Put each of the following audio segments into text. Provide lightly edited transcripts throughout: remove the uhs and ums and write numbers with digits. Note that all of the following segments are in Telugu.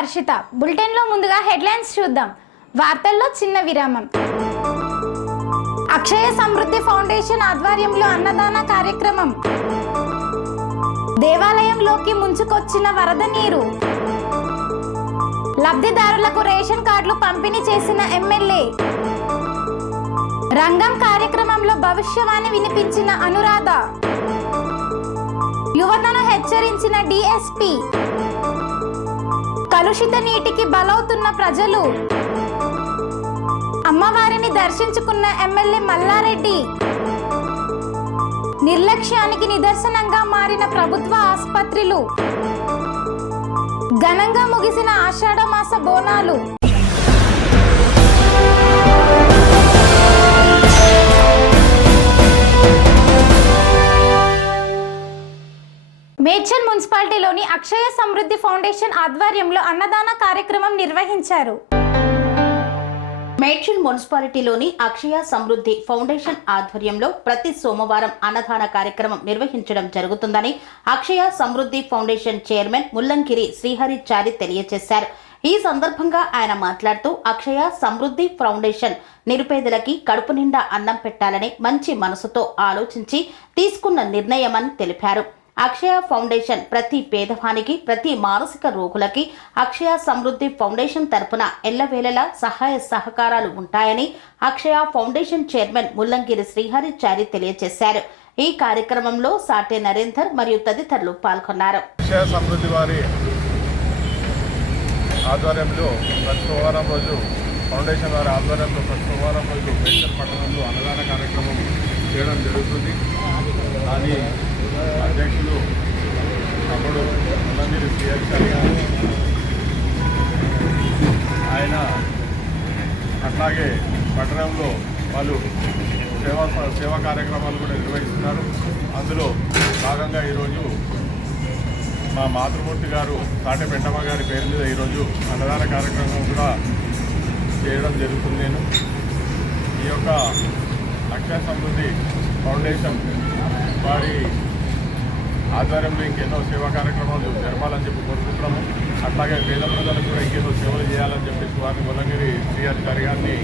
వర్షిత. బులెటిన్లో ముందుగా హెడ్లైన్స్ చూద్దాం. వార్తల్లో చిన్న విరామం. అక్షయ సమృద్ధి ఫౌండేషన్ ఆధ్వర్యంలో అన్నదాన కార్యక్రమం. దేవాలయంలోకి ముంచుకొచ్చిన వరద నీరు. లబ్ధిదారులకు రేషన్ కార్డులు పంపిణీ చేసిన ఎమ్మెల్యే. రంగం కార్యక్రమంలో భవిష్యవాణి వినిపించిన అనురాధ. యువతను హెచ్చరించిన డిఎస్పి. కలుషిత నీటికి బలవుతున్న ప్రజలు. అమ్మవారిని దర్శించుకున్న ఎమ్మెల్యే మల్లారెడ్డి. నిర్లక్ష్యానికి నిదర్శనంగా మారిన ప్రభుత్వ ఆసుపత్రులు. ఘనంగా ముగిసిన ఆషాఢ మాస బోనాలు. మేడ్చల్ మున్సిపాలిటీలోని అక్షయ సమృద్ధి ఫౌండేషన్ ఆధ్వర్యంలో అన్నదాన కార్యక్రమం నిర్వహించారు. మేడ్చల్ మున్సిపాలిటీలోని అక్షయ సమృద్ధి ఫౌండేషన్ ఆధ్వర్యంలో ప్రతి సోమవారం అన్నదాన కార్యక్రమం నిర్వహించడం జరుగుతుందని అక్షయ సమృద్ధి ఫౌండేషన్ చైర్మన్ ముల్లంగిరి శ్రీహరిచారి తెలియజేశారు. ఈ సందర్భంగా ఆయన మాట్లాడుతూ అక్షయ సమృద్ధి ఫౌండేషన్ నిరుపేదలకి కడుపు నిండా అన్నం పెట్టాలని మంచి మనసుతో ఆలోచించి తీసుకున్న నిర్ణయమని తెలిపారు. అక్షయ ఫౌండేషన్ ప్రతి పేదవానికి, ప్రతి మానసిక రోగులకి అక్షయ సమృద్ధి ఫౌండేషన్ తరపున ఎల్లవేళలా సహాయ సహకారాలు ఉంటాయని అక్షయ ఫౌండేషన్ చైర్మన్ ముల్లంగిరి శ్రీహరిచారి తెలియజేశారు. ఈ కార్యక్రమంలో సాటే నరేందర్ మరియు తదితరులు పాల్గొన్నారు. అక్షయ సమృద్ధి వారి ఆధ్వర్యంలో ప్రతి సోమవారం రోజు ఫౌండేషన్ వారి ఆధ్వర్యంలో ప్రతి సోమవారం రోజు మేడ్చల్ పట్టణంలో అన్నదాన కార్యక్రమం చేయడం జరుగుతుంది. కానీ అధ్యక్షులు తమ్ముడు ముల్లంగిరి శ్రీహరిచారి గారు ఆయన అట్లాగే పట్టణంలో వాళ్ళు సేవా కార్యక్రమాలు కూడా నిర్వహిస్తున్నారు. అందులో భాగంగా ఈరోజు మా మాతృమూర్తి గారు సాటె పెంటమ్మ గారి పేరు మీద ఈరోజు అన్నదాన కార్యక్రమం కూడా చేయడం జరుగుతుంది. నేను ఈ యొక్క అక్షయ సమృద్ధి ఫౌండేషన్ వారి ఆధ్వర్యంలో ఇంకెన్నో సేవా కార్యక్రమాలు జరపాలని చెప్పి కోరుకుంటున్నాము. అట్లాగే పేద ప్రజలకు కూడా ఇంకెన్నో సేవలు చేయాలని చెప్పేసి వారిని ముల్లంగిరి శ్రీహరిచారి గారిని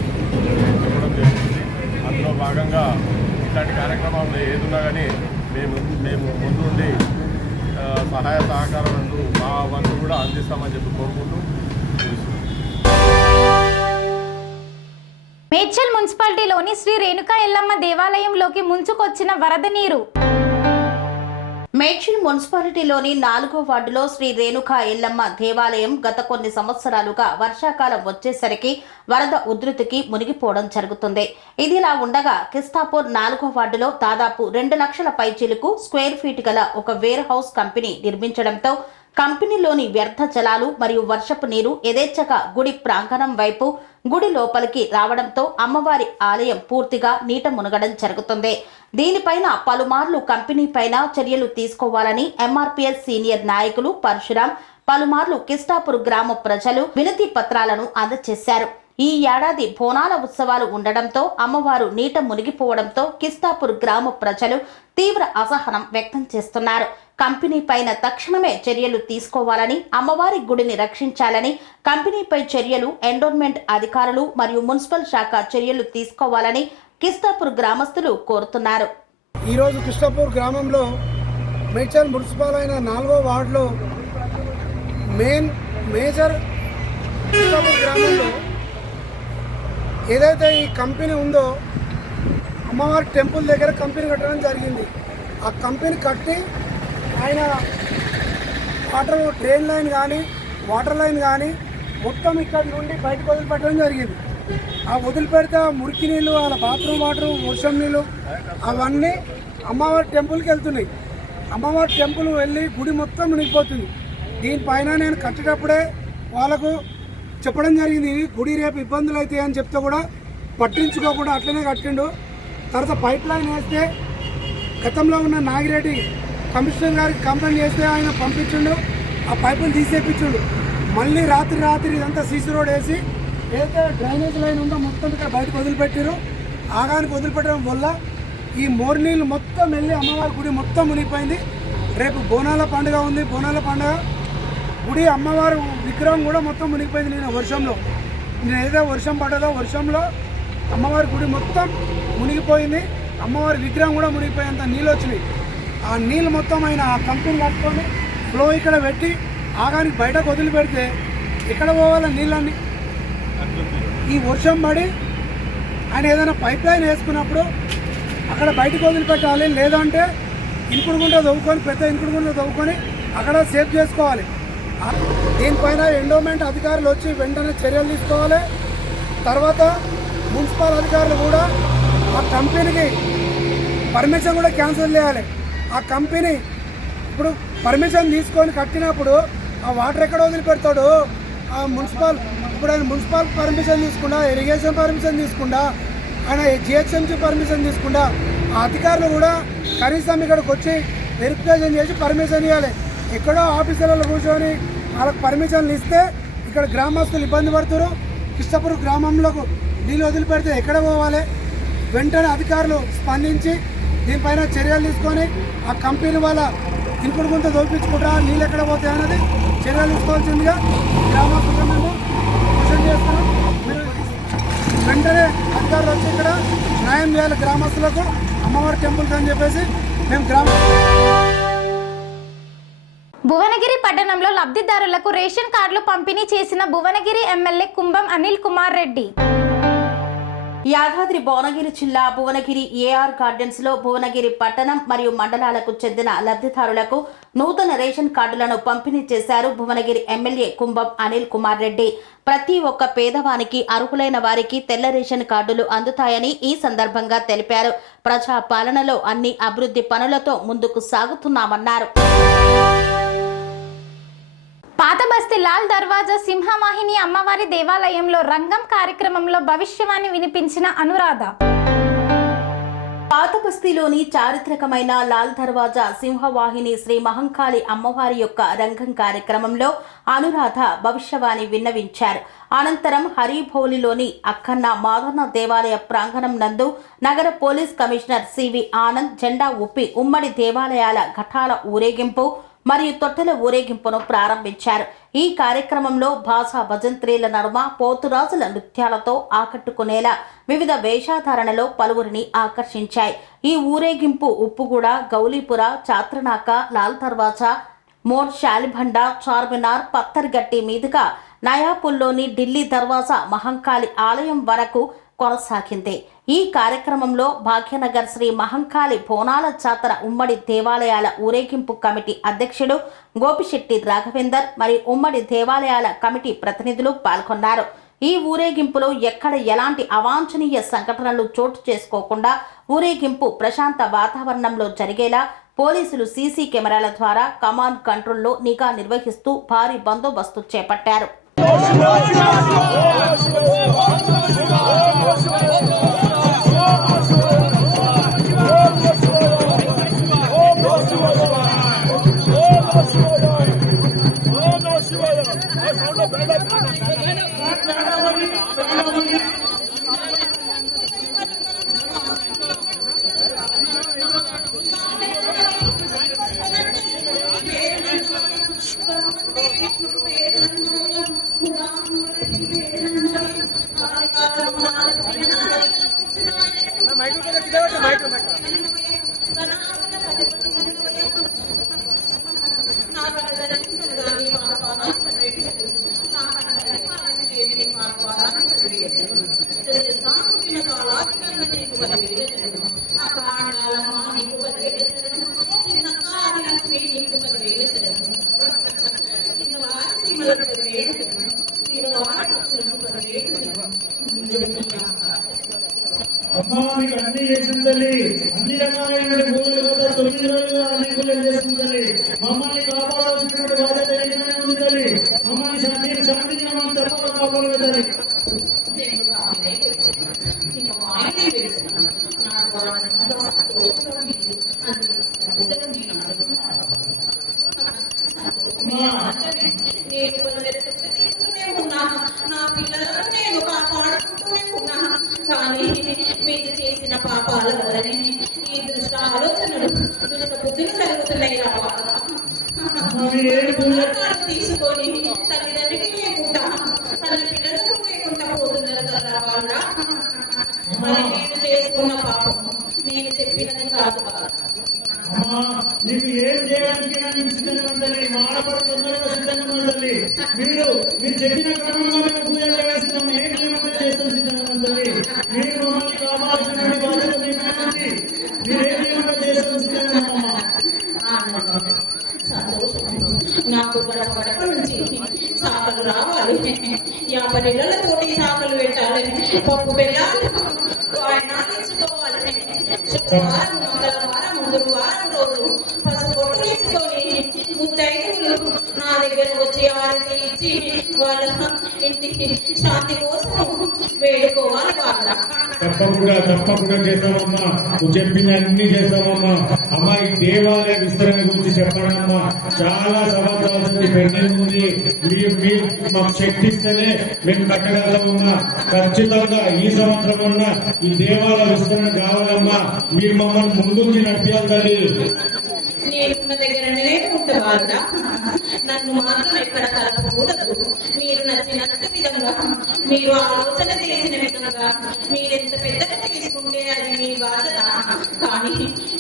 చెప్పడం జరుగుతుంది. అందులో భాగంగా ఇట్లాంటి కార్యక్రమాలు ఏదున్నా కానీ మేము ముందుండి సహాయ సహకారాలు మా వంతు కూడా అందిస్తామని చెప్పి కోరుకుంటూ మేడ్చల్ మున్సిపాలిటీలోని శ్రీ రేణుకా ఎల్లమ్మ దేవాలయంలోకి ముంచుకొచ్చిన వరద నీరు. మేడ్చల్ మున్సిపాలిటీలోని 4వ వార్డులో శ్రీ రేణుకా ఎల్లమ్మ దేవాలయం గత కొన్ని సంవత్సరాలుగా వర్షాకాలం వచ్చేసరికి వరద ఉధృతికి మునిగిపోవడం జరుగుతుంది. ఇదిలా ఉండగా కిస్తాపూర్ 4వ వార్డులో దాదాపు 2 లక్షల పైచీలకు స్క్వేర్ ఫీట్ గల ఒక వేర్ హౌస్ కంపెనీ నిర్మించడంతో కంపెనీలోని వ్యర్థ జలాలు మరియు వర్షపు నీరు యథేచ్ఛగా గుడి ప్రాంగణం వైపు గుడి లోపలికి రావడంతో అమ్మవారి ఆలయం పూర్తిగా నీట మునగడం జరుగుతుంది. దీనిపైన పలుమార్లు కంపెనీ పైన చర్యలు తీసుకోవాలని ఎంఆర్పీఎస్ సీనియర్ నాయకులు పరశురాం పలుమార్లు కిస్తాపూర్ గ్రామ ప్రజలు వినతి పత్రాలను అందజేశారు. ఈ ఏడాది బోనాల ఉత్సవాలు ఉండడంతో అమ్మవారు నీట మునిగిపోవడంతో కిస్తాపూర్ గ్రామ ప్రజలు తీవ్ర అసహనం వ్యక్తం చేస్తున్నారు. కంపెనీ పైన తక్షణమే చర్యలు తీసుకోవాలని, అమ్మవారి గుడిని రక్షించాలని, కంపెనీపై చర్యలు ఎండోన్మెంట్ అధికారులు మరియు మున్సిపల్ శాఖ చర్యలు తీసుకోవాలని కిస్తాపూర్ గ్రామస్తులు కోరుతున్నారు. ఈరోజు కిస్తాపూర్ గ్రామంలో మేడ్చల్ మున్సిపల్ అయిన 4వ వార్డులో మేజర్ కిస్తాపూర్ గ్రామంలో ఏదైతే ఈ కంపెనీ ఉందో అమ్మవారి టెంపుల్ దగ్గర కంపెనీ కట్టడం జరిగింది. ఆ కంపెనీ కట్టి ఆయన ట్రైన్ లైన్ కానీ వాటర్ లైన్ కానీ మొత్తం ఇక్కడ నుండి బయటకు వదిలిపెట్టడం జరిగింది. ఆ వదిలిపెడితే మురికి నీళ్ళు, వాళ్ళ బాత్రూమ్ వాటర్, వర్షం నీళ్ళు అవన్నీ అమ్మవారి టెంపుల్కి వెళ్తున్నాయి. అమ్మవారి టెంపుల్ వెళ్ళి గుడి మొత్తం మునిగిపోతుంది. దీనిపైన నేను కట్టేటప్పుడే వాళ్ళకు చెప్పడం జరిగింది, గుడి రేపు ఇబ్బందులు అవుతాయి అని చెప్తే కూడా పట్టించుకోకుండా అట్లనే కట్టిండు. తర్వాత పైప్ లైన్ వేస్తే గతంలో ఉన్న నాగిరెడ్డి కమిషనర్ గారికి కంప్లైంట్ చేస్తే ఆయన పంపించిండు, ఆ పైపులు తీసేపించిండు. మళ్ళీ రాత్రి ఇదంతా సీసీ రోడ్ వేసి ఏదైతే డ్రైనేజ్ లైన్ ఉందో మొత్తం ఇక్కడ బయటకు వదిలిపెట్టారు. ఆగానికి వదిలిపెట్టడం వల్ల ఈ మోరు నీళ్ళు మొత్తం వెళ్ళి అమ్మవారి గుడి మొత్తం మునిగిపోయింది. రేపు బోనాల పండుగ ఉంది. బోనాల పండుగ గుడి అమ్మవారి విగ్రహం కూడా మొత్తం మునిగిపోయింది నేను వర్షంలో. నేను ఏదైతే వర్షం పడ్డదో వర్షంలో అమ్మవారి గుడి మొత్తం మునిగిపోయింది. అమ్మవారి విగ్రహం కూడా మునిగిపోయేంత నీళ్ళు వచ్చినాయి. ఆ నీళ్ళు మొత్తం ఆయన ఆ కంపెనీ కట్టుకొని ఫ్లో ఇక్కడ పెట్టి ఆగానికి బయటకు వదిలిపెడితే ఎక్కడ పోవాల నీళ్ళన్నీ? ఈ వర్షం పడి ఆయన ఏదైనా పైప్ లైన్ వేసుకున్నప్పుడు అక్కడ బయటకు వదిలిపెట్టాలి, లేదంటే ఇంకుడుగుంట తవ్వుకొని పెద్ద ఇంకుడుగుంట తవ్వుకొని అక్కడ సేఫ్ చేసుకోవాలి. దీనిపైన ఎండోమెంట్ అధికారులు వచ్చి వెంటనే చర్యలు తీసుకోవాలి. తర్వాత మున్సిపల్ అధికారులు కూడా ఆ కంపెనీకి పర్మిషన్ కూడా క్యాన్సిల్ చేయాలి. ఆ కంపెనీ ఇప్పుడు పర్మిషన్ తీసుకొని కట్టినప్పుడు ఆ వాటర్ ఎక్కడ వదిలిపెడతాడు? ఆ మున్సిపల్ ఇప్పుడు ఆయన మున్సిపల్ పర్మిషన్ తీసుకుండా, ఇరిగేషన్ పర్మిషన్ తీసుకుండా, ఆయన జిహెచ్ఎంసీ పర్మిషన్ తీసుకుండా ఆ అధికారులు కూడా కనీసం ఇక్కడికి వచ్చి వెరిఫికేషన్ చేసి పర్మిషన్ ఇవ్వాలి. ఎక్కడో ఆఫీసర్లు కూర్చొని వాళ్ళకి పర్మిషన్లు ఇస్తే ఇక్కడ గ్రామస్తులు ఇబ్బంది పడుతున్నారు. కిష్టపూర్ గ్రామంలోకి నీళ్ళు వదిలిపెడితే ఎక్కడ పోవాలి? వెంటనే అధికారులు స్పందించి దీనిపైన చర్యలు తీసుకొని ఆ కంపెనీ వాళ్ళ ఇంకుడు గుంత దోపించుకుంటా నీళ్ళు ఎక్కడ పోతాయి అనేది చర్యలు తీసుకోవాల్సిందిగా గ్రామస్తులు మేము క్వశ్చన్ చేస్తున్నాం. మీరు వెంటనే అధికారులు వచ్చి ఇక్కడ న్యాయం చేయాలి గ్రామస్తులకు, అమ్మవారి టెంపుల్స్ అని చెప్పేసి మేము భువనగిరి పట్టణంలో లబ్ధిదారులకు రేషన్ కార్డులు పంపిణీ చేసిన భువనగిరి ఎమ్మెల్యే కుంభం అనిల్ కుమార్ రెడ్డి. యాదాద్రి భువనగిరి జిల్లా భువనగిరి ఏఆర్ గార్డెన్స్ లో భువనగిరి పట్టణం మరియు మండలాలకు చెందిన లబ్ధిదారులకు నూతన రేషన్ కార్డులను పంపిణీ చేశారు భువనగిరి ఎమ్మెల్యే కుంభం అనిల్ కుమార్ రెడ్డి. ప్రతి ఒక్క పేదవానికి అర్హులైన వారికి తెల్ల రేషన్ కార్డులు అందుతాయని ఈ సందర్భంగా తెలిపారు. ప్రజా పాలనలో అన్ని అభివృద్ధి పనులతో ముందుకు సాగుతున్నామన్నారు. పాత బస్తీ లాల్ దర్వాజా సింహవాహిని అమ్మవారి దేవాలయంలో రంగం కార్యక్రమంలో భవిష్యవాణి వినిపించిన అనురాధ. పాత బస్తీలోని చారిత్రకమైన లాల్ దర్వాజా సింహవాహిని శ్రీ మహంకాళి అమ్మవారి యొక్క రంగం కార్యక్రమంలో అనురాధ భవిష్యవాణి విన్నవించారు. అనంతరం హరిభౌలిలోని అక్కన్న మాదన్న దేవాలయ ప్రాంగణం నందు నగర పోలీస్ కమిషనర్ సివి ఆనంద్ జెండా ఊపి ఉమ్మడి దేవాలయాల ఘటాల ఊరేగింపు మరియు తొట్టెల ఊరేగింపును ప్రారంభించారు. ఈ కార్యక్రమంలో భాషా భజంత్రీల నడుమ పోతురాజుల నృత్యాలతో ఆకట్టుకునేలా వివిధ వేషధారణలో పలువురిని ఆకర్షించాయి. ఈ ఊరేగింపు ఉప్పుగూడ, గౌలీపుర, చాత్రనాక, లాల్ దర్వాజా, మోడ్ శాలిబండ, చార్మినార్, పత్తర్గట్టి మీదుగా నయాపుల్లోని ఢిల్లీ దర్వాజా మహంకాళి ఆలయం వరకు కొనసాగింది. ఈ కార్యక్రమంలో భాగ్యనగర్ శ్రీ మహంకాళి బోనాల జాతర ఉమ్మడి దేవాలయాల ఊరేగింపు కమిటీ అధ్యక్షుడు గోపిశెట్టి రాఘవేందర్ మరియు ఉమ్మడి దేవాలయాల కమిటీ ప్రతినిధులు పాల్గొన్నారు. ఈ ఊరేగింపులో ఎక్కడ ఎలాంటి అవాంఛనీయ సంఘటనలు చోటు చేసుకోకుండా ఊరేగింపు ప్రశాంత వాతావరణంలో జరిగేలా పోలీసులు సీసీ కెమెరాల ద్వారా కమాండ్ కంట్రోల్లో నిఘా నిర్వహిస్తూ భారీ బందోబస్తు చేపట్టారు. అమ్మానికి అన్ని చేసిందని అన్ని రకాలైన పూజలు కూడా 9 రోజులుగా అన్ని పూజలు చేస్తుందని మమ్మల్ని కాపాడాల్సినటువంటి బాధ్యత ఏమైనా ఉండాలి. మమ్మల్ని శాంతిని మనం తప్పక కాపాడగలగాలి. నా పిల్లలను నేను కాపాడుకుంటూనే ఉన్నా. కానీ మీరు చేసిన పాపాల వల్లనే ఈ దృష్ట ఆలోచనలు దుష్ట బుద్ధులు జరుగుతున్నాయి. తీసుకొని తల్లిదండ్రికి లేకుండా తన పిల్లలకు లేకుండా పోతున్నారు కదా వాళ్ళ. అది నేను చేసుకున్న పాపం, నేను చెప్పినది కాదు బాధ. అమ్మా నీకు ఏం చేయడానికి నేను సిద్ధంగా ఉండాలి, మా ఆడపడి తొందరగా సిద్ధంగా ఉండాలి. మీరు చెప్పిన క్రమంలో మేము పూజలు చేస్తాం, ఏం చేయకుండా చేస్తాం సిద్ధంగా ఉండాలి. మీరు మమ్మల్ని కాపాడాల్సినటువంటి బాధ్యత మీకు, మీరేం చేయకుండా చేస్తాం సిద్ధంగా ఉన్నామమ్మా. సంతోషం. నాకు గడప గడప నుంచి సాకలు రావాలి, 50 ఇళ్లతోటి సాకలు పెట్టాలి, పప్పు పెట్టాలి, వాయినాలు ఇచ్చుకోవాలి. శుక్రవారం, మంగళవారం, గురువారం రోజు పసుపొట్టు ఇచ్చుకొని ముత్తైదువులు నా దగ్గర వచ్చి ఆరతి ఇచ్చి వాళ్ళ ఇంటికి శాంతి కోసం వేడుకోవాలి వాళ్ళ. తప్పకుండా చేస్తామమ్మా, నువ్వు చెప్పిన అన్ని చేస్తామమ్మా. అమ్మా ఈ దేవాలయ విస్తరణ గురించి చెప్పండి అమ్మా. చాలా సంవత్సరాల పెండింగ్ ఉంది. మీరు మాకు శక్తి ఇస్తేనే మేము కట్టగలుగుతామమ్మా. ఖచ్చితంగా ఈ సంవత్సరం ఉన్న ఈ దేవాలయ విస్తరణ కావాలమ్మా. మీరు మమ్మల్ని ముందుంచి నడిపించాలి తల్లి. నేనున్న దగ్గరనే ఉంటావాళ్ళ, నన్ను మాత్రం ఎక్కడ కలపకూడదు. మీరు నచ్చినట్టు విధంగా, మీరు ఆలోచన చేసిన విధంగా, మీరెంత పెద్దగా తీసుకుంటే అది మీ బాధ్యత. కానీ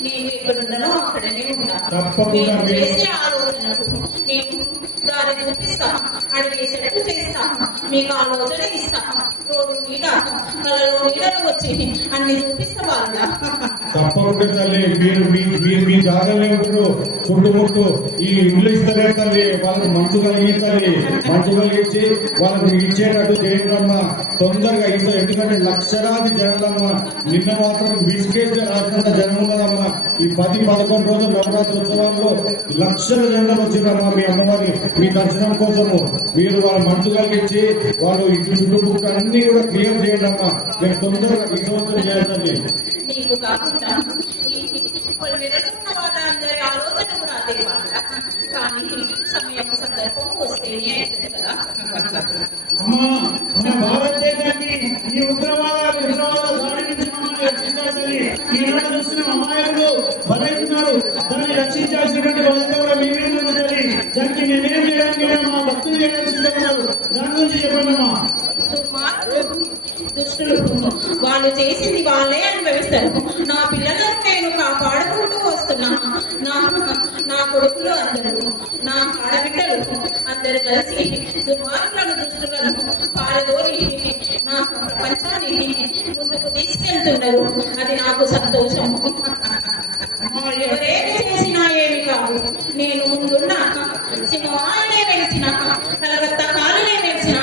నేను ఎక్కడున్నానో అక్కడనే ఉంటాను. మీరు చేసే ఆలోచనకు నేను దారి చూపిస్తా, అడిగేసేటట్టు చేస్తా, మీకు ఆలోచన ఇస్తా. రోడ్డు నీడ కళలో నీడలు వచ్చి అన్ని చూపిస్తా వాళ్ళ. తప్పకుండా తల్లి, మీరు మీ జాగాలే ఉంటారు. చుట్టుముట్టు ఈ ఇల్లు ఇస్తలేదు తల్లి, వాళ్ళకి మంచు కలిగించాలి. మంచు కలిగించి వాళ్ళకి ఇచ్చేటట్టు చేయండమ్మా తొందరగా. ఇంట్లో ఎందుకంటే లక్షలాది జనాలమ్మా. నిన్న మాత్రం విసికేసి రాసినంత జనం ఉన్నదమ్మా. ఈ 10-11 రోజులు నవరాత్రి ఉత్సవాల్లో లక్షల జనాలు వచ్చిందమ్మా మీ అమ్మవారి మీ దర్శనం కోసము. మీరు వాళ్ళ మంచు కలిగించి వాళ్ళు ఇంటి చుట్టుముట్టు అన్ని కూడా క్లియర్ చేయండి అమ్మా. మేము తొందరగా ఈ సంవత్సరం చేయాలి. నీకు కాకుండా ఉన్న వాళ్ళందరి ఆలోచన కూడా అదే వాళ్ళ. కానీ సమయం సందర్భం వస్తేనే అవుతుంది కదా. అమ్మా మన భారతదేశానికి ఈ ఉగ్రవాద దాడి నుంచి మమ్మల్ని రక్షించాల్సింది. ఈనాడు చూస్తున్న అమాయకులు బలవుతున్నారు, దాన్ని రక్షించాల్సినటువంటి బాధ్యత కూడా మీ మీద ఉండాలి. దానికి మేమేం చేయడానికి మా భక్తులు చేయాల్సిందన్నారు. దాని గురించి చెప్పండి అమ్మా. దుష్టులు వాళ్ళు చేసింది వాళ్ళే అనుభవిస్తారు. నా పిల్లలను నేను కాపాడుకుంటూ వస్తున్నా. నా కొడుకులు అందరూ, నా ఆడబిడ్డలు అందరు కలిసి దుర్మార్గులను, దుష్టులను పారదోలి నా ప్రపంచాన్ని ముందుకు తీసుకెళ్తున్నారు. అది నాకు సంతోషం. ఎవరేమి చేసినా ఏమి కాదు. నేను ముందున్న సింహాలనే వెలిసిన, కలకత్తా కాలనే వెలిసిన,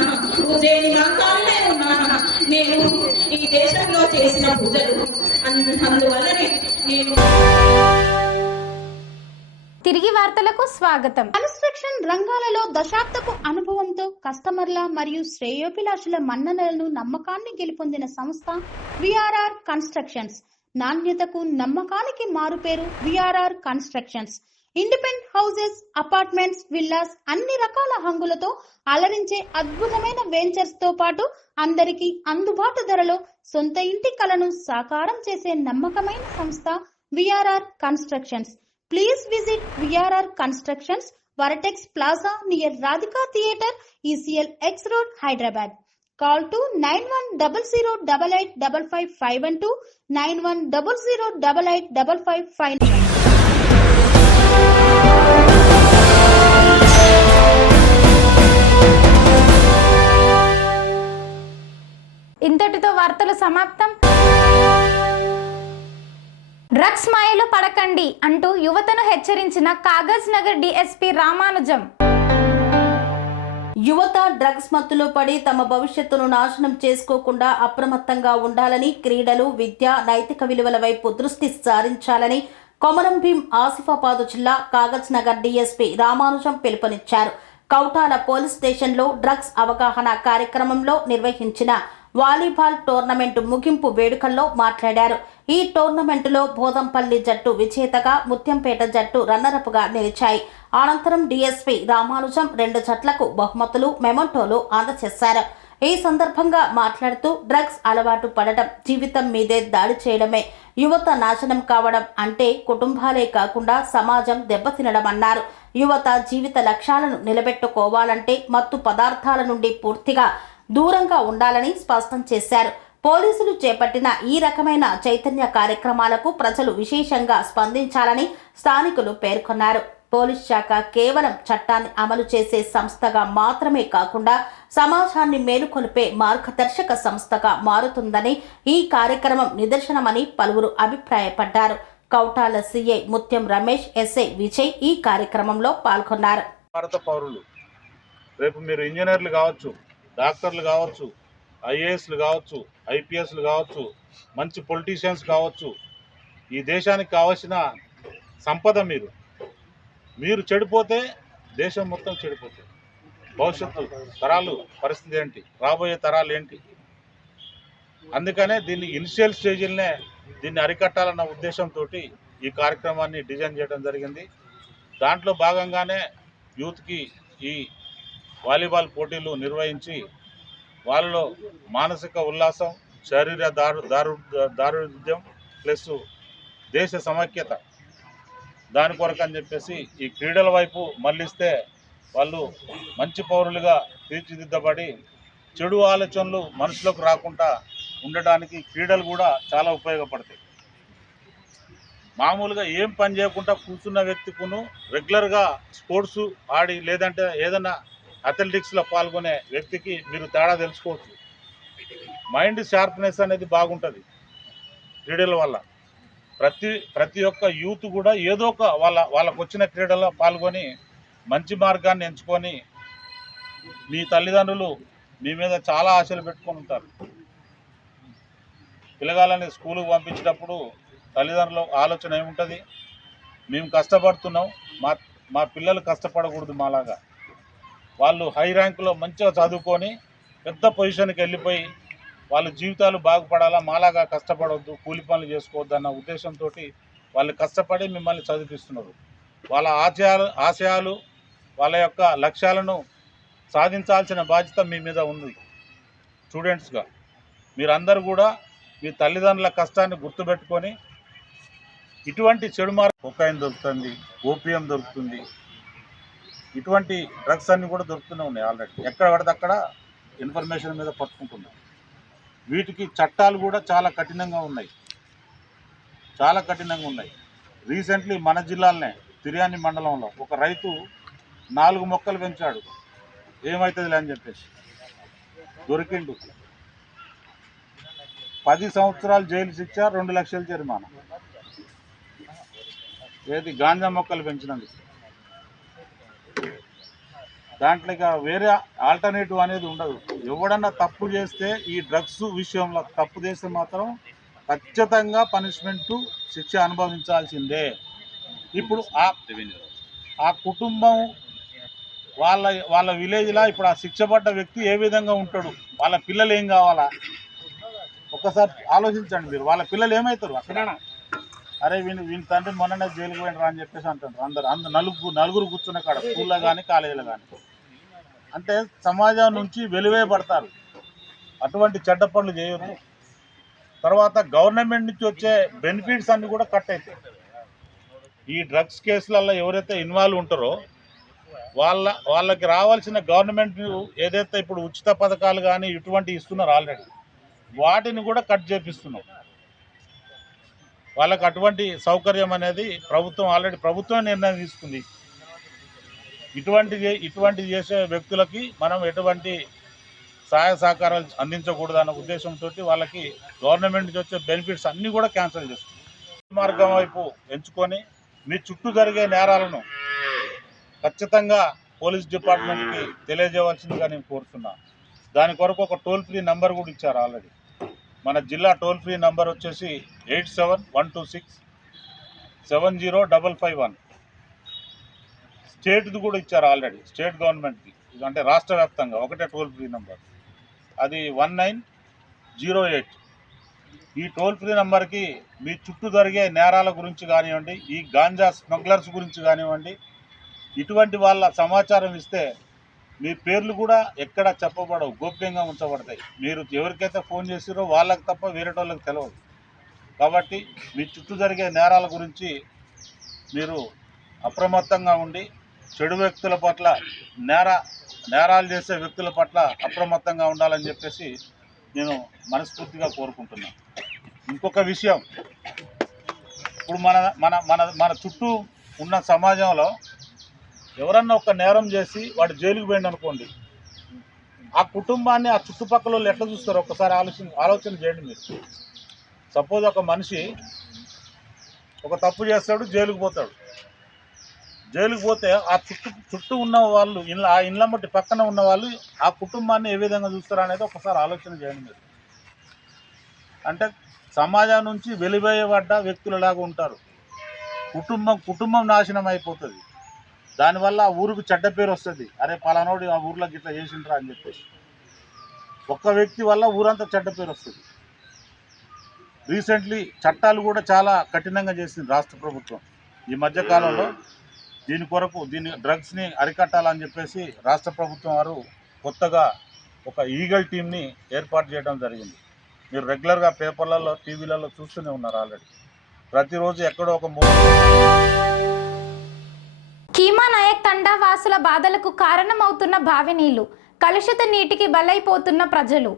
ఉజ్జయిని మా కాలనే ఉన్నాను. నేను ఈ దేశంలో చేసిన పూజలు అందువల్లనే నేను. తిరిగి వార్తలకు స్వాగతం. కన్స్ట్రక్షన్ రంగాలలో దశాబ్దపు అనుభవంతో కస్టమర్ల మరియు శ్రేయోభిలాషుల మన్ననలను, నమ్మకాన్ని గెలుపొందిన సంస్థ విఆర్ఆర్ కన్స్ట్రక్షన్స్. నాణ్యతకు, నమ్మకానికి మారుపేరు VRR constructions. Independent houses, apartments, villas, అన్ని రకాల హంగులతో అలరించే అద్భుతమైన వెంచర్స్ తో పాటు అందరికీ అందుబాటు ధరలో సొంత ఇంటి కలను సాకారం చేసే నమ్మకమైన సంస్థ VRR constructions. Please visit VRR Constructions, Varatex Plaza near Radhika Theatre, ECL X Road, Hyderabad. Call to 9100885551 9100885559. ఇంతటితో వార్తలు సమాప్తం. డ్రగ్స్ మాయలో పడకండి అంటూ యువతను హెచ్చరించిన కాగజ్ నగర్ డీఎస్పీ రామానుజం. యువత డ్రగ్స్ మత్తులో పడి తమ భవిష్యత్తును నాశనం చేసుకోకుండా అప్రమత్తంగా ఉండాలని, క్రీడలు, విద్య, నైతిక విలువల వైపు దృష్టి సారించాలని కొమరం భీం ఆసిఫాబాద్ జిల్లా కాగజ్ నగర్ డీఎస్పీ రామానుజం పిలుపునిచ్చారు. కౌటాల పోలీస్ స్టేషన్లో డ్రగ్స్ అవగాహన కార్యక్రమంలో నిర్వహించిన వాలీబాల్ టోర్నమెంట్ ముగింపు వేడుకల్లో మాట్లాడారు. ఈ టోర్నమెంటులో బోదంపల్లి జట్టు విజేతగా, ముత్యంపేట జట్టు రన్నరప్గా నిలిచాయి. అనంతరం డీఎస్పీ రామానుజం 2 జట్లకు బహుమతులు, మెమంటోలు అందజేశారు. ఈ సందర్భంగా మాట్లాడుతూ డ్రగ్స్ అలవాటు పడటం, జీవితం మీదే దాడి చేయడమే, యువత నాశనం కావడం అంటే కుటుంబాలే కాకుండా సమాజం దెబ్బతినడం అన్నారు. యువత జీవిత లక్ష్యాలను నిలబెట్టుకోవాలంటే మత్తు పదార్థాల నుండి పూర్తిగా దూరంగా ఉండాలని స్పష్టం చేశారు. పోలీసులు చేపట్టిన ఈ రకమైన చైతన్య కార్యక్రమాలకు ప్రజలు విశేషంగా స్పందించాలని స్థానికులు పేర్కొన్నారు. పోలీస్ శాఖ కేవలం చట్టాన్ని అమలు చేసే సంస్థగా మాత్రమే కాకుండా సమాజాన్ని మేలుకొల్పే మార్గదర్శక సంస్థగా మారుతుందని ఈ కార్యక్రమం నిదర్శనమని పలువురు అభిప్రాయపడ్డారు. కౌటాల సిఐ ముత్యం రమేష్, ఎస్ఐ విజయ్ ఈ కార్యక్రమంలో పాల్గొన్నారు. భారత పౌరులు రేపు మీరు ఇంజనీర్లు కావచ్చు, డాక్టర్లు కావచ్చు, ఐఏఎస్లు కావచ్చు, ఐపీఎస్లు కావచ్చు, మంచి పొలిటీషియన్స్ కావచ్చు. ఈ దేశానికి కావాల్సిన సంపద మీరు చెడిపోతే దేశం మొత్తం చెడిపోతుంది. భవిష్యత్తు తరాలు పరిస్థితి ఏంటి, రాబోయే తరాలు ఏంటి? అందుకనే దీన్ని ఇనిషియల్ స్టేజ్లనే దీన్ని అరికట్టాలన్న ఉద్దేశంతో ఈ కార్యక్రమాన్ని డిజైన్ చేయడం జరిగింది. దాంట్లో భాగంగానే యూత్కి ఈ వాలీబాల్ పోటీలు నిర్వహించి వాళ్ళలో మానసిక ఉల్లాసం, శారీరక దారుఢ్యం ప్లస్ దేశ సమైక్యత దాని కొరకు అని చెప్పేసి ఈ క్రీడల వైపు మళ్ళిస్తే వాళ్ళు మంచి పౌరులుగా తీర్చిదిద్దబడి చెడు ఆలోచనలు మనసులోకి రాకుండా ఉండడానికి క్రీడలు కూడా చాలా ఉపయోగపడతాయి. మామూలుగా ఏం పని చేయకుండా కూర్చున్న వ్యక్తికును రెగ్యులర్గా స్పోర్ట్స్ ఆడి లేదంటే ఏదైనా అథ్లెటిక్స్లో పాల్గొనే వ్యక్తికి మీరు తేడా తెలుసుకోవచ్చు. మైండ్ షార్ప్నెస్ అనేది బాగుంటుంది క్రీడల వల్ల. ప్రతి ఒక్క యూత్ కూడా ఏదో ఒక వాళ్ళకు వచ్చిన క్రీడల్లో పాల్గొని మంచి మార్గాన్ని ఎంచుకొని, మీ తల్లిదండ్రులు మీ మీద చాలా ఆశలు పెట్టుకొని ఉంటారు. పిల్లగాళ్ళని స్కూలుకు పంపించేటప్పుడు తల్లిదండ్రుల ఆలోచన ఏముంటుంది, మేము కష్టపడుతున్నాం, మా పిల్లలు కష్టపడకూడదు మాలాగా. వాళ్ళు హై ర్యాంకులో మంచిగా చదువుకొని పెద్ద పొజిషన్కి వెళ్ళిపోయి వాళ్ళ జీవితాలు బాగుపడాలా, మాలాగా కష్టపడవద్దు, కూలి పనులు చేసుకోవద్దు అన్న ఉద్దేశంతో వాళ్ళు కష్టపడి మిమ్మల్ని చదివిస్తున్నారు. వాళ్ళ ఆశయాలు వాళ్ళ యొక్క లక్ష్యాలను సాధించాల్సిన బాధ్యత మీ మీద ఉంది. స్టూడెంట్స్గా మీరందరూ కూడా మీ తల్లిదండ్రుల కష్టాన్ని గుర్తుపెట్టుకొని ఇటువంటి చెడు కొకైన్ దొరుకుతుంది, ఓపియం దొరుకుతుంది, ఇటువంటి డ్రగ్స్ అన్నీ కూడా దొరుకుతూనే ఉన్నాయి. ఆల్రెడీ ఎక్కడ పడితే అక్కడ ఇన్ఫర్మేషన్ మీద పట్టుకుంటున్నాం. వీటికి చట్టాలు కూడా చాలా కఠినంగా ఉన్నాయి. రీసెంట్లీ మన జిల్లాలోనే తిర్యాని మండలంలో ఒక రైతు 4 మొక్కలు పెంచాడు. ఏమవుతుందిలే అని చెప్పేసి దొరికిండు. 10 సంవత్సరాలు జైలు శిక్ష, 2 లక్షల జరిమానా. ఏది గాంజా మొక్కలు పెంచినందుకు. దాంట్లో ఇక వేరే ఆల్టర్నేటివ్ అనేది ఉండదు. ఎవడన్నా తప్పు చేస్తే ఈ డ్రగ్స్ విషయంలో తప్పు చేస్తే మాత్రం ఖచ్చితంగా పనిష్మెంటు, శిక్ష అనుభవించాల్సిందే. ఇప్పుడు ఆ కుటుంబం వాళ్ళ విలేజ్లో ఇప్పుడు ఆ శిక్ష పడ్డ వ్యక్తి ఏ విధంగా ఉంటాడు, వాళ్ళ పిల్లలు ఏం కావాలా ఒక్కసారి ఆలోచించండి మీరు. వాళ్ళ పిల్లలు ఏమవుతారు అక్కడైనా, అరే వీని తండ్రి మొన్ననే జైలుకు పోయినరా అని చెప్పేసి అంటారు. నలుగురు కూర్చున్న కాడ స్కూల్లో కానీ కాలేజీలో కానీ. అంటే సమాజం నుంచి వెలివేయబడతారు. అటువంటి చెడ్డ పనులు చేయొద్దు. తర్వాత గవర్నమెంట్ నుంచి వచ్చే బెనిఫిట్స్ అన్నీ కూడా కట్ అవుతాయి. ఈ డ్రగ్స్ కేసులలో ఎవరైతే ఇన్వాల్వ్ ఉంటారో వాళ్ళకి రావాల్సిన గవర్నమెంట్ ఏదైతే ఇప్పుడు ఉచిత పథకాలు కానీ ఇటువంటి ఇస్తున్నారు ఆల్రెడీ, వాటిని కూడా కట్ చేపిస్తున్నాం. వాళ్ళకి అటువంటి సౌకర్యం అనేది ప్రభుత్వం నిర్ణయం తీసుకుంది. ఇటువంటి చేసే వ్యక్తులకి మనం ఎటువంటి సహాయ సహకారాలు అందించకూడదు అన్న ఉద్దేశంతో వాళ్ళకి గవర్నమెంట్ నుంచి వచ్చే బెనిఫిట్స్ అన్నీ కూడా క్యాన్సిల్ చేస్తుంది. మార్గం వైపు ఎంచుకొని మీ చుట్టూ జరిగే నేరాలను ఖచ్చితంగా పోలీస్ డిపార్ట్మెంట్కి తెలియజేయవలసిందిగా నేను కోరుతున్నాను. దాని కొరకు ఒక టోల్ ఫ్రీ నెంబర్ కూడా ఇచ్చారు ఆల్రెడీ. మన జిల్లా టోల్ ఫ్రీ నెంబర్ వచ్చేసి 8712670551. స్టేట్ది కూడా ఇచ్చారు ఆల్రెడీ, స్టేట్ గవర్నమెంట్కి, అంటే రాష్ట్ర వ్యాప్తంగా ఒకటే టోల్ ఫ్రీ నెంబర్, అది 1908. ఈ టోల్ ఫ్రీ నెంబర్కి మీ చుట్టూ జరిగే నేరాల గురించి కానివ్వండి, ఈ గాంజా స్మగ్లర్స్ గురించి కానివ్వండి, ఇటువంటి వాళ్ళ సమాచారం ఇస్తే మీ పేర్లు కూడా ఎక్కడ చెప్పబడవు, గోప్యంగా ఉంచబడతాయి. మీరు ఎవరికైతే ఫోన్ చేసిరో వాళ్ళకి తప్ప వేరే వాళ్ళకి తెలియదు. కాబట్టి మీ చుట్టూ జరిగే నేరాల గురించి మీరు అప్రమత్తంగా ఉండి చెడు వ్యక్తుల పట్ల నేరాలు చేసే వ్యక్తుల పట్ల అప్రమత్తంగా ఉండాలని చెప్పేసి నేను మనస్ఫూర్తిగా కోరుకుంటున్నాను. ఇంకొక విషయం, ఇప్పుడు మన మన మన మన చుట్టూ ఉన్న సమాజంలో ఎవరన్నా ఒక నేరం చేసి వాడు జైలుకి పోయింది అనుకోండి, ఆ కుటుంబాన్ని ఆ చుట్టుపక్కల వాళ్ళు ఎట్లా చూస్తారు ఒక్కసారి ఆలోచన చేయండి మీరు. సపోజ్ ఒక మనిషి ఒక తప్పు చేస్తాడు, జైలుకి పోతాడు. జైలుకి పోతే ఆ చుట్టూ ఉన్న వాళ్ళు ఆ ఇళ్ళ మట్టి పక్కన ఉన్న వాళ్ళు ఆ కుటుంబాన్ని ఏ విధంగా చూస్తారు అనేది ఒకసారి ఆలోచన చేయండి మీరు. అంటే సమాజం నుంచి వెలివేయబడ్డ వ్యక్తులలాగా ఉంటారు. కుటుంబం నాశనం అయిపోతుంది. దానివల్ల ఆ ఊరికి చెడ్డ పేరు వస్తుంది. అరే పలానోడు ఆ ఊర్లో గిట్లా చేసిండ్రా అని చెప్పేసి ఒక్క వ్యక్తి వల్ల ఊరంతా చెడ్డ పేరు వస్తుంది. రీసెంట్లీ చట్టాలు కూడా చాలా కఠినంగా చేసింది రాష్ట్ర ప్రభుత్వం. ఈ మధ్యకాలంలో దీని డ్రగ్స్ని అరికట్టాలని చెప్పేసి రాష్ట్ర ప్రభుత్వం వారు కొత్తగా ఒక ఈగల్ టీమ్ని ఏర్పాటు చేయడం జరిగింది. మీరు రెగ్యులర్గా పేపర్లలో టీవీలలో చూస్తూనే ఉన్నారు. ఆల్రెడీ ప్రతిరోజు ఎక్కడో ఒక కీమా నాయక్ తండా వాసుల బాధలకు కారణమవుతున్న బావి నీళ్లు, కలుషిత నీటికి బలైపోతున్న ప్రజలు.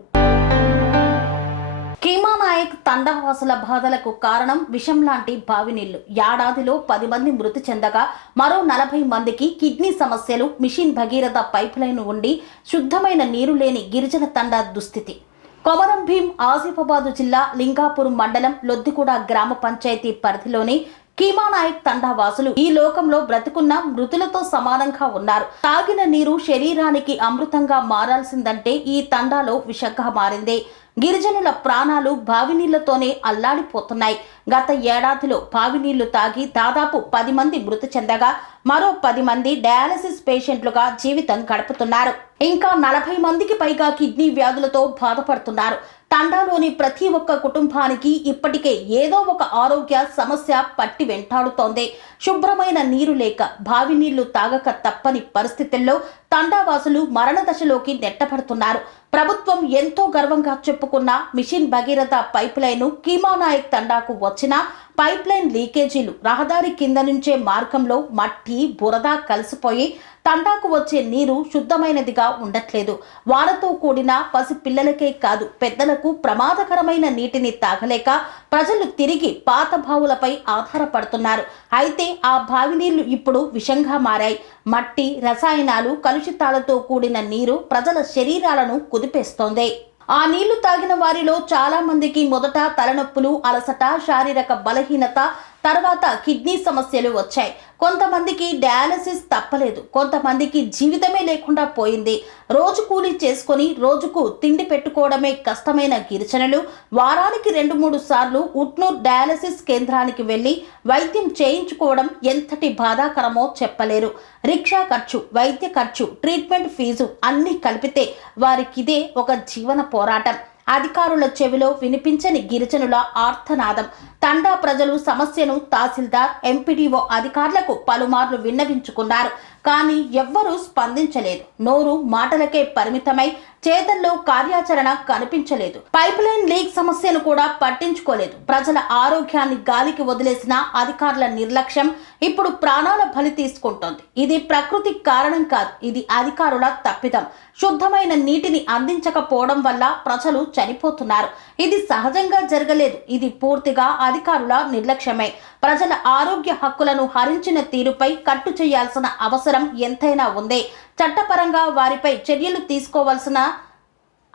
కీమా నాయక్ తండావాసుల బాధలకు కారణం విషం లాంటి బావి నీళ్లు. ఏడాదిలో 10 మంది మృతి చెందగా మరో 40 మందికి కిడ్నీ సమస్యలు, మిషన్ భగీరథ పైప్ లైన్ ఉండి శుద్ధమైన నీరు లేని గిరిజన తండా దుస్థితి. కొమరం భీం ఆసిఫాబాద్ జిల్లా లింగాపూర్ మండలం లొద్దిగూడ గ్రామ పంచాయతీ పరిధిలోని కీమా నాయక్ తండా వాసులు ఈ లోకంలో బ్రతుకున్న మృతులతో సమానంగా ఉన్నారు. తాగిన నీరు శరీరానికి అమృతంగా మారాల్సిందంటే ఈ తండాలో విషంగా మారింది. గిరిజనుల ప్రాణాలు బావి నీళ్లతోనే అల్లాడిపోతున్నాయి. గత ఏడాదిలో బావి నీళ్లు తాగి దాదాపు 10 మంది మృతి చెందగా మరో 10 మంది డయాలసిస్ పేషెంట్లుగా జీవితం గడుపుతున్నారు. ఇంకా 40 మందికి పైగా కిడ్నీ వ్యాధులతో బాధపడుతున్నారు. తండాలోని ప్రతి ఒక్క కుటుంబానికి ఇప్పటికే ఏదో ఒక ఆరోగ్య సమస్య పట్టి వెంటాడుతోంది. శుభ్రమైన నీరు లేక బావి నీళ్లు తాగక తప్పని పరిస్థితుల్లో తండావాసులు మరణ దశలోకి నెట్టబడుతున్నారు. ప్రభుత్వం ఎంతో గర్వంగా చెప్పుకున్న mission Bhagiratha pipe line Keema Nayak తండాకు వచ్చిన పైప్ లైన్ లీకేజీలు, రహదారి కింద నుంచే మార్గంలో మట్టి బురద కలిసిపోయి తండాకు వచ్చే నీరు శుద్ధమైనదిగా ఉండట్లేదు. వానతో కూడిన పసి పిల్లలకే కాదు పెద్దలకు ప్రమాదకరమైన నీటిని తాగలేక ప్రజలు తిరిగి పాత బావులపై ఆధారపడుతున్నారు. అయితే ఆ బావి నీళ్లు ఇప్పుడు విషంగా మారాయి. మట్టి, రసాయనాలు, కలుషితాలతో కూడిన నీరు ప్రజల శరీరాలను కుదిపేస్తోంది. ఆ నీళ్లు తాగిన వారిలో చాలా మందికి మొదట తలనొప్పులు, అలసట, శారీరక బలహీనత, తర్వాత కిడ్నీ సమస్యలు వచ్చాయి. కొంతమందికి డయాలసిస్ తప్పలేదు. కొంతమందికి జీవితమే లేకుండా పోయింది. రోజు కూలీ చేసుకొని రోజుకు తిండి పెట్టుకోవడమే కష్టమైన గిరిజనులు వారానికి 2-3 సార్లు ఉట్నూర్ డయాలసిస్ కేంద్రానికి వెళ్లి వైద్యం చేయించుకోవడం ఎంతటి బాధాకరమో చెప్పలేరు. రిక్షా ఖర్చు, వైద్య ఖర్చు, ట్రీట్మెంట్ ఫీజు అన్నీ కలిపితే వారికిదే ఒక జీవన పోరాటం. అధికారుల చెవిలో వినిపించని గిరిజనుల ఆర్తనాదం. తండా ప్రజలు సమస్యను తహసీల్దార్, ఎంపీడీఓ అధికారులకు పలుమార్లు విన్నవించుకున్నారు. కానీ ఎవ్వరూ స్పందించలేదు. నోరు మాటలకే పరిమితమై చేతల్లో కార్యాచరణ కనిపించలేదు. పైప్ లైన్ లీక్ సమస్యను కూడా పట్టించుకోలేదు. ప్రజల ఆరోగ్యాన్ని గాలికి వదిలేసిన అధికారుల నిర్లక్ష్యం ఇప్పుడు ప్రాణాల బలి తీసుకుంటోంది. ఇది ప్రకృతి కారణం కాదు, ఇది అధికారుల తప్పిదం. శుద్ధమైన నీటిని అందించకపోవడం వల్ల ప్రజలు చనిపోతున్నారు. ఇది సహజంగా జరగలేదు. ఇది పూర్తిగా అధికారుల నిర్లక్ష్యమే. ప్రజల ఆరోగ్య హక్కులను హరించిన తీరుపై కట్టు చేయాల్సిన అవసరం ఎంతైనా ఉంది. చట్టపరంగా వారిపై చర్యలు తీసుకోవాల్సిన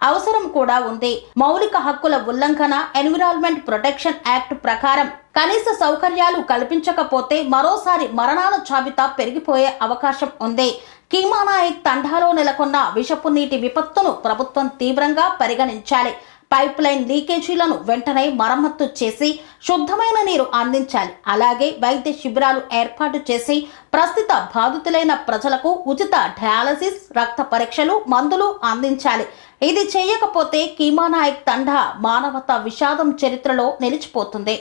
అవసరం కూడా ఉంది. మౌలిక హక్కుల ఉల్లంఘన, ఎన్విరాన్మెంట్ ప్రొటెక్షన్ యాక్ట్ ప్రకారం కనీస సౌకర్యాలు కల్పించకపోతే మరోసారి మరణాల జాబితా పెరిగిపోయే అవకాశం ఉంది. కీమా నాయక్ తండాలో నెలకొన్న విషపు నీటి విపత్తును ప్రభుత్వం తీవ్రంగా పరిగణించాలి. పైప్ లైన్ లీకేజీలను వెంటనే మరమ్మత్తు చేసి శుద్ధమైన నీరు అందించాలి. అలాగే వైద్య శిబిరాలు ఏర్పాటు చేసి ప్రస్తుత బాధితులైన ప్రజలకు ఉచిత డయాలసిస్, రక్త పరీక్షలు, మందులు అందించాలి. ఇది చేయకపోతే కీమా నాయక్ తండా మానవతా విషాదం చరిత్రలో నిలిచిపోతుంది.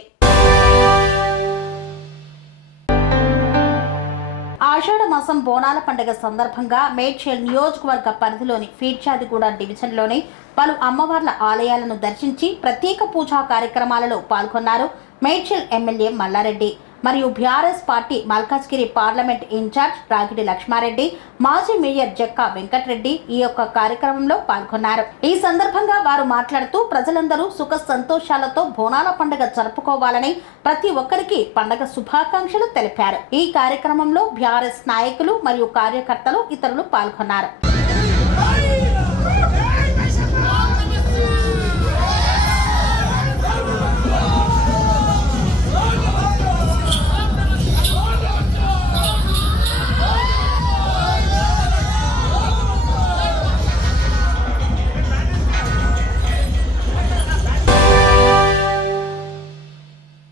ఆషాఢ మాసం బోనాల పండుగ సందర్భంగా మేడ్చల్ నియోజకవర్గ పరిధిలోని ఫీర్చాదిగూడ డివిజన్లోని పలు అమ్మవార్ల ఆలయాలను దర్శించి ప్రత్యేక పూజా కార్యక్రమాలలో పాల్గొన్నారు మేడ్చల్ ఎమ్మెల్యే మల్లారెడ్డి. మరియు BRS party Malkajgiri parliament incharge Ragidi Lakshmareddy, మాజీ మేయర్ జక్కా వెంకటరెడ్డి ఈ యొక్క కార్యక్రమంలో పాల్గొన్నారు. ఈ సందర్భంగా వారు మాట్లాడుతూ ప్రజలందరూ సుఖ సంతోషాలతో బోనాల పండుగ జరుపుకోవాలని ప్రతి ఒక్కరికి పండుగ శుభాకాంక్షలు తెలిపారు. ఈ కార్యక్రమంలో బీఆర్ఎస్ నాయకులు మరియు కార్యకర్తలు ఇతరులు పాల్గొన్నారు.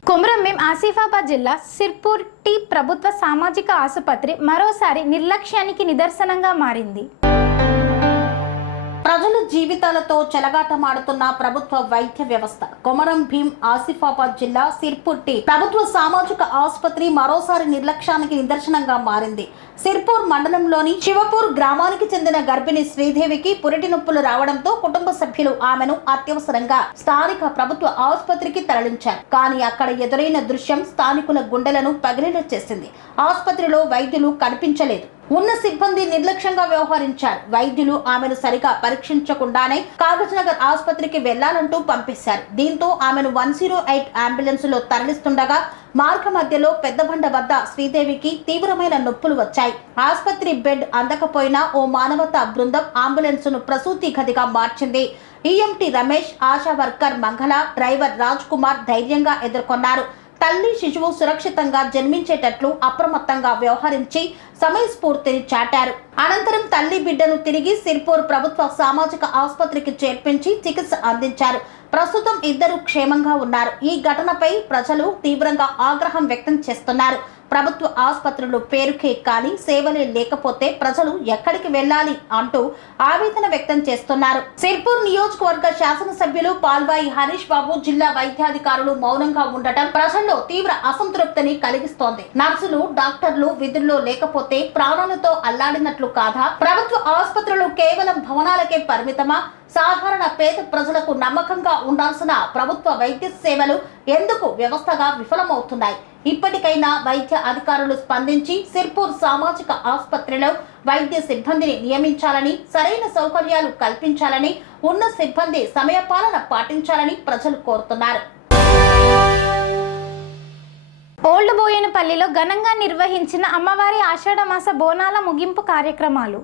కొమరంభీం ఆసిఫాబాద్ జిల్లా సిర్పూర్ టీ ప్రభుత్వ సామాజిక ఆసుపత్రి మరోసారి నిర్లక్ష్యానికి నిదర్శనంగా మారింది. ప్రజల జీవితాలతో చెలగాటమాడుతున్న ప్రభుత్వ వైద్య వ్యవస్థ. కొమరంభీం ఆసిఫాబాద్ జిల్లా సిర్పూర్ టీ ప్రభుత్వ సామాజిక ఆసుపత్రి మరోసారి నిర్లక్ష్యానికి నిదర్శనంగా మారింది. సిర్పూర్ మండలంలోని శివపూర్ గ్రామానికి చెందిన గర్భిణి శ్రీదేవికి పురిటి నొప్పులు రావడంతో కుటుంబ సభ్యులు ఆమెను అత్యవసరంగా స్థానిక ప్రభుత్వ ఆసుపత్రికి తరలించారు. కానీ అక్కడ ఎదురైన దృశ్యం స్థానికుల గుండెలను పగిలేలా చేసింది. ఆసుపత్రిలో వైద్యులు కనిపించలేదు. ఉన్న సిబ్బంది నిర్లక్ష్యంగా వ్యవహరించారు. వైద్యులు ఆమెను సరిగా పరీక్షించకుండానే కాగజ్నగర్ ఆసుపత్రికి వెళ్లాలంటూ పంపేశారు. దీంతో ఆమెను 108 అంబులెన్స్ లో తరలిస్తుండగా మార్గ మధ్యలో పెద్దబండ వద్ద శ్రీదేవికి తీవ్రమైన నొప్పులు వచ్చాయి. ఆసుపత్రి బెడ్ అందకపోయినా ఓ మానవతా బృందం అంబులెన్స్ ను ప్రసూతి గదిగా మార్చింది. ఈఎంటీ రమేష్, ఆశా వర్కర్ మంగళ, డ్రైవర్ రాజ్ కుమార్ ధైర్యంగా ఎదుర్కొన్నారు. తల్లి శిశువు సురక్షితంగా జన్మించేటట్లు అప్రమత్తంగా వ్యవహరించి సమయస్ఫూర్తిని చాటారు. అనంతరం తల్లి బిడ్డను తిరిగి సిర్పూర్ ప్రభుత్వ సామాజిక ఆసుపత్రికి చేర్పించి చికిత్స అందించారు. ప్రస్తుతం ఇద్దరు క్షేమంగా ఉన్నారు. ఈ ఘటనపై ప్రజలు తీవ్రంగా ఆగ్రహం వ్యక్తం చేస్తున్నారు. ప్రభుత్వ ఆసుపత్రులు పేరుకే కానీ సేవలే లేకపోతే ప్రజలు ఎక్కడికి వెళ్లాలి అంటూ ఆవేదన వ్యక్తం చేస్తున్నారు. సిర్పూర్ నియోజకవర్గ శాసనసభ్యులు పాల్వాయి హరీష్ బాబు, జిల్లా వైద్యాధికారులు మౌనంగా ఉండటం ప్రజల్లో తీవ్ర అసంతృప్తిని కలిగిస్తోంది. నర్సులు, డాక్టర్లు విధుల్లో లేకపోతే ప్రాణాలతో అల్లాడినట్లు కాదా? ప్రభుత్వ ఆసుపత్రులు కేవలం భవనాలకే పరిమితమా? సాధారణ పేద ప్రజలకు నమ్మకంగా ఉండాల్సిన ప్రభుత్వ వైద్య సేవలు ఎందుకు వ్యవస్థగా విఫలమవుతున్నాయి? ఇప్పటికైనా వైద్య అధికారులు స్పందించి సిర్పూర్ సామాజిక ఆసుపత్రిలో వైద్య సిబ్బందిని నియమించాలని, సరైన సౌకర్యాలు కల్పించాలని, ఉన్న సిబ్బంది సమయపాలన పాటించాలని ప్రజలు కోరుతున్నారు. ఓల్డ్ బోయనపల్లిలో ఘనంగా నిర్వహించిన అమ్మవారి ఆషాఢమాస బోనాల ముగింపు కార్యక్రమాలు.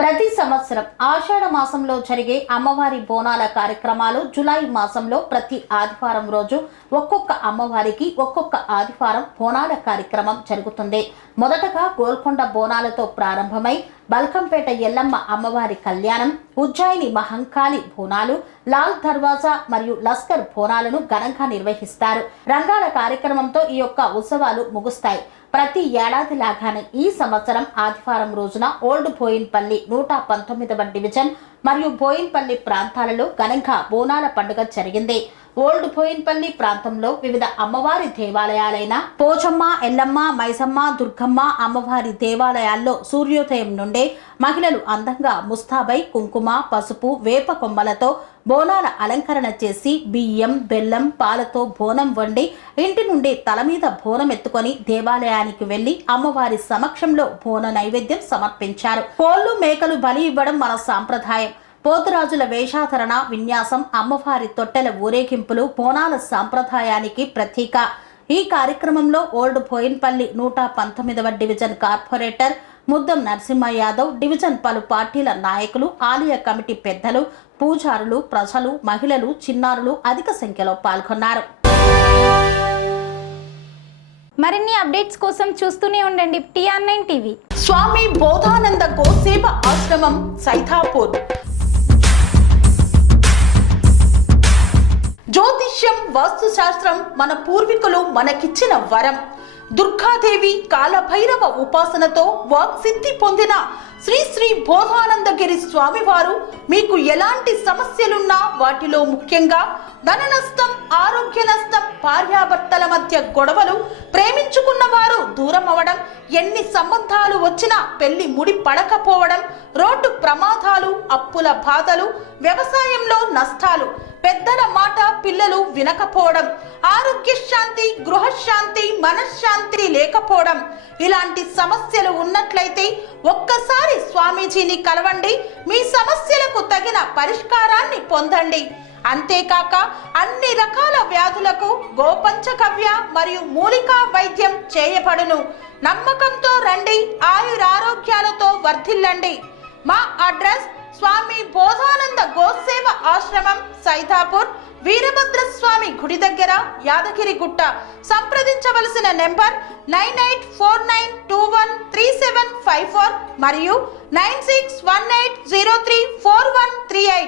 ప్రతి సంవత్సరం ఆషాఢ మాసంలో జరిగే అమ్మవారి బోనాల కార్యక్రమాలు జూలై మాసంలో ప్రతి ఆదివారం రోజు ఒక్కొక్క అమ్మవారికి ఒక్కొక్క ఆదివారం బోనాల కార్యక్రమం జరుగుతుంది. మొదటగా గోల్కొండ బోనాలతో ప్రారంభమై బల్కంపేట ఎల్లమ్మ అమ్మవారి కళ్యాణం, ఉజ్జయిని మహంకాళి బోనాలు, లాల్ దర్వాజా మరియు లస్కర్ బోనాలను ఘనంగా నిర్వహిస్తారు. రంగాల కార్యక్రమంతో ఈ యొక్క ఉత్సవాలు ముగుస్తాయి. ప్రతి ఏడాది లాగానే ఈ సంవత్సరం ఆదివారం రోజున ఓల్డ్ బోయిన్పల్లి 119వ డివిజన్ మరియు బోయిన్పల్లి ప్రాంతాలలో ఘనంగా బోనాల పండుగ జరిగింది. ఓల్డ్ బోయిన్పల్లి ప్రాంతంలో వివిధ అమ్మవారి దేవాలయాలైన పోచమ్మ, ఎల్లమ్మ, మైసమ్మ, దుర్గమ్మ అమ్మవారి దేవాలయాల్లో సూర్యోదయం నుండే మహిళలు అందంగా ముస్తాబై కుంకుమ, పసుపు, వేప కొమ్మలతో బోనాల అలంకరణ చేసి బియ్యం, బెల్లం, పాలతో బోనం వండి ఇంటి నుండి తల మీద బోనం ఎత్తుకొని దేవాలయానికి వెళ్లి అమ్మవారి సమక్షంలో బోన నైవేద్యం సమర్పించారు. కోళ్లు, మేకలు బలి ఇవ్వడం మన సాంప్రదాయం. పోతురాజుల వేషాధరణ, విన్యాసం, అమ్మవారి తొట్టెల ఊరేగింపులు బోనాల సాంప్రదాయానికి ప్రతీక. ఈ కార్యక్రమంలో ఓల్డ్ బోయిన్పల్లి 119వ division corporator Muddam Narasimha Yadav, division పలు పార్టీల నాయకులు, ఆలయ కమిటీ పెద్దలు, పూజారులు, ప్రజలు, మహిళలు, చిన్నారులు అధిక సంఖ్యలో పాల్గొన్నారు. మరిన్ని అప్డేట్స్ కోసం చూస్తూనే ఉండండి TR9 టీవీ. స్వామి బోధానంద గోసేవ ఆశ్రమం సైథాపూర్. జ్యోతిష్యం, వాస్తుశాస్త్రం మన పూర్వీకులు మనకిచ్చిన వరం. దుర్గాదేవి, కాలభైరవ ఉపాసనతో వాక్సిద్ధి పొందిన శ్రీ శ్రీ బోధానందగిరి స్వామివారు మీకు ఎలాంటి సమస్యలున్నా వాటిలో ముఖ్యంగా ధన నష్టం, ఆరోగ్య నష్టం, భార్యాభర్తల మధ్య గొడవలు, ప్రేమించుకున్న వారు దూరం అవడం, ఎన్ని సంబంధాలు వచ్చినా పెళ్లి ముడి పడకపోవడం, రోడ్డు ప్రమాదాలు, అప్పుల బాధలు, వ్యవసాయంలో నష్టాలు, పెద్దల మాట పిల్లలు వినకపోవడం, ఆరోగ్య శాంతి, గృహశాంతి, మనశ్శాంతి లేకపోవడం, ఇలాంటి సమస్యలు ఉన్నట్లయితే ఒక్కసారి స్వామీజీని కలవండి. మీ సమస్యలకు తగిన పరిష్కారాన్ని పొందండి. అంతేకాక అన్ని రకాల వ్యాధులకు గోపంచగవ్య మరియు మూలికా వైద్యం చేయబడును. నమ్మకంతో రండి, ఆయురారోగ్యాలతో వర్ధిల్లండి. మా అడ్రస్ స్వామి బోధానంద గోసేవ ఆశ్రమం, సైదాపూర్, వీరభద్రస్వామి గుడి దగ్గర, యాదగిరిగుట్ట. సంప్రదించవలసిన నెంబర్ 9849213754 మరియు 9618034138.